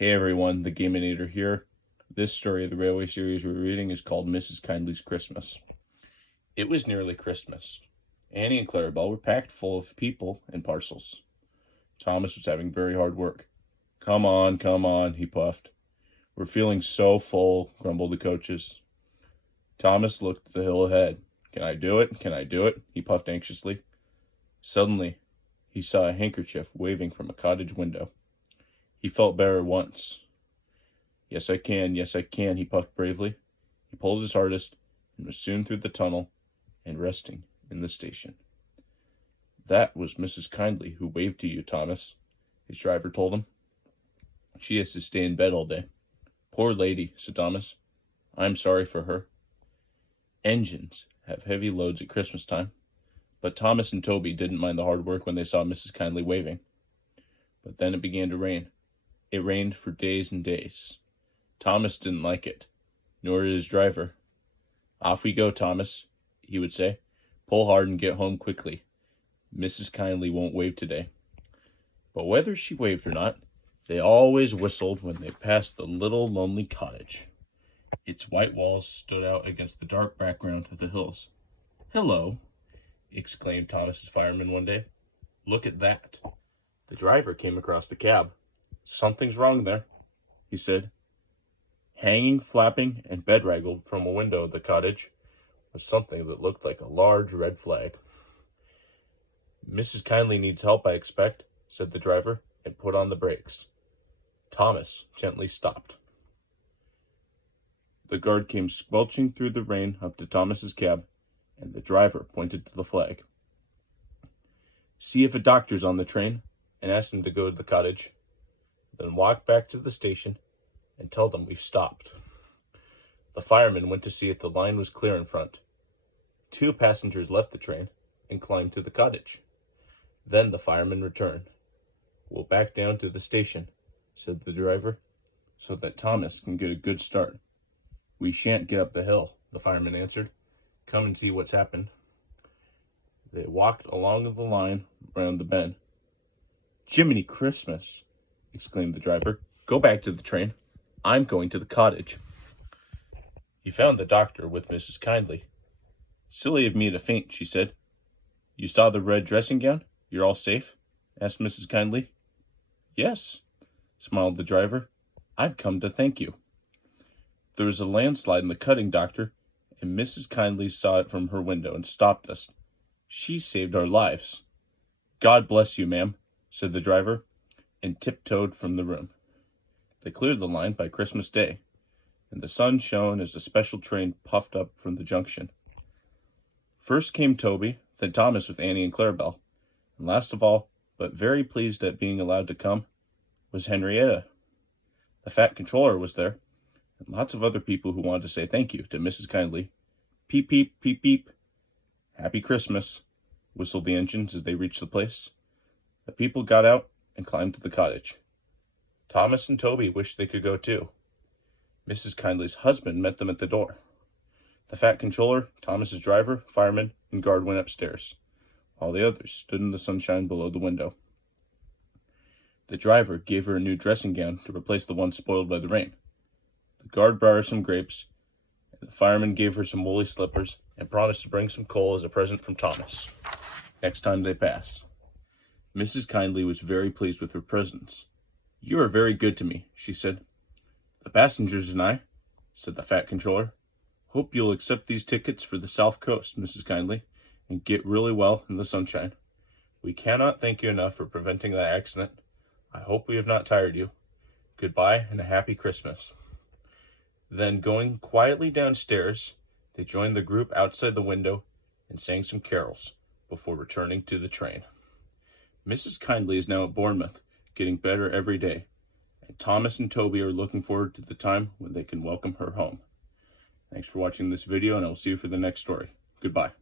Hey everyone, the Gaminator here. This story of the Railway series we're reading is called Mrs. Kyndley's Christmas. It was nearly Christmas. Annie and Clarabelle were packed full of people and parcels. Thomas was having very hard work. Come on, he puffed. We're feeling so full, grumbled the coaches. Thomas looked at the hill ahead. Can I do it? He puffed anxiously. Suddenly, he saw a handkerchief waving from a cottage window. He felt better once. Yes, I can, he puffed bravely. He pulled his hardest and was soon through the tunnel and resting in the station. That was Mrs. Kyndley who waved to you, Thomas, his driver told him. She has to stay in bed all day. Poor lady, said Thomas. I'm sorry for her. Engines have heavy loads at Christmas time, but Thomas and Toby didn't mind the hard work when they saw Mrs. Kyndley waving. But then it began to rain. It rained for days and days. Thomas didn't like it, nor did his driver. Off we go, Thomas, he would say. Pull hard and get home quickly. Mrs. Kyndley won't wave today. But whether she waved or not, they always whistled when they passed the little lonely cottage. Its white walls stood out against the dark background of the hills. Hello, exclaimed Thomas's fireman one day. Look at that. The driver came across the cab. Something's wrong there, he said. Hanging, flapping, and bedraggled from a window of the cottage was something that looked like a large red flag. Mrs. Kyndley needs help, I expect, said the driver, and put on the brakes. Thomas gently stopped. The guard came squelching through the rain up to Thomas's cab, and the driver pointed to the flag. See if a doctor's on the train, and ask him to go to the cottage. Then walk back to the station and tell them we've stopped. The fireman went to see if the line was clear in front. 2 passengers left the train and climbed to the cottage. Then the fireman returned. We'll back down to the station, said the driver, so that Thomas can get a good start. We shan't get up the hill, the fireman answered. Come and see what's happened. They walked along the line round the bend. Jiminy Christmas, exclaimed the driver. Go back to the train. I'm going to the cottage. He found the doctor with Mrs. Kyndley. Silly of me to faint, she said. You saw the red dressing gown? You're all safe? Asked Mrs. Kyndley. Yes, smiled the driver. I've come to thank you. There was a landslide in the cutting, doctor, and Mrs. Kyndley saw it from her window and stopped us. She saved our lives. God bless you, ma'am, said the driver, and tiptoed from the room. They cleared the line by Christmas Day, and the sun shone as the special train puffed up from the junction. First came Toby, then Thomas with Annie and Clarabelle, and last of all, but very pleased at being allowed to come, was Henrietta. The fat controller was there, and lots of other people who wanted to say thank you to Mrs. Kyndley. Peep, peep, peep, peep. Happy Christmas, whistled the engines as they reached the place. The people got out and climbed to the cottage. Thomas and Toby wished they could go too. Mrs. Kyndley's husband met them at the door. The fat controller, Thomas's driver, fireman, and guard went upstairs, while the others stood in the sunshine below the window. The driver gave her a new dressing gown to replace the one spoiled by the rain. The guard brought her some grapes, and the fireman gave her some woolly slippers and promised to bring some coal as a present from Thomas next time they passed. Mrs. Kyndley was very pleased with her presents. You are very good to me, she said. The passengers and I, said the fat controller, hope you'll accept these tickets for the South Coast, Mrs. Kyndley, and get really well in the sunshine. We cannot thank you enough for preventing that accident. I hope we have not tired you. Goodbye and a happy Christmas. Then, going quietly downstairs, they joined the group outside the window and sang some carols before returning to the train. Mrs. Kyndley is now at Bournemouth, getting better every day, and Thomas and Toby are looking forward to the time when they can welcome her home. Thanks for watching this video, and I will see you for the next story. Goodbye.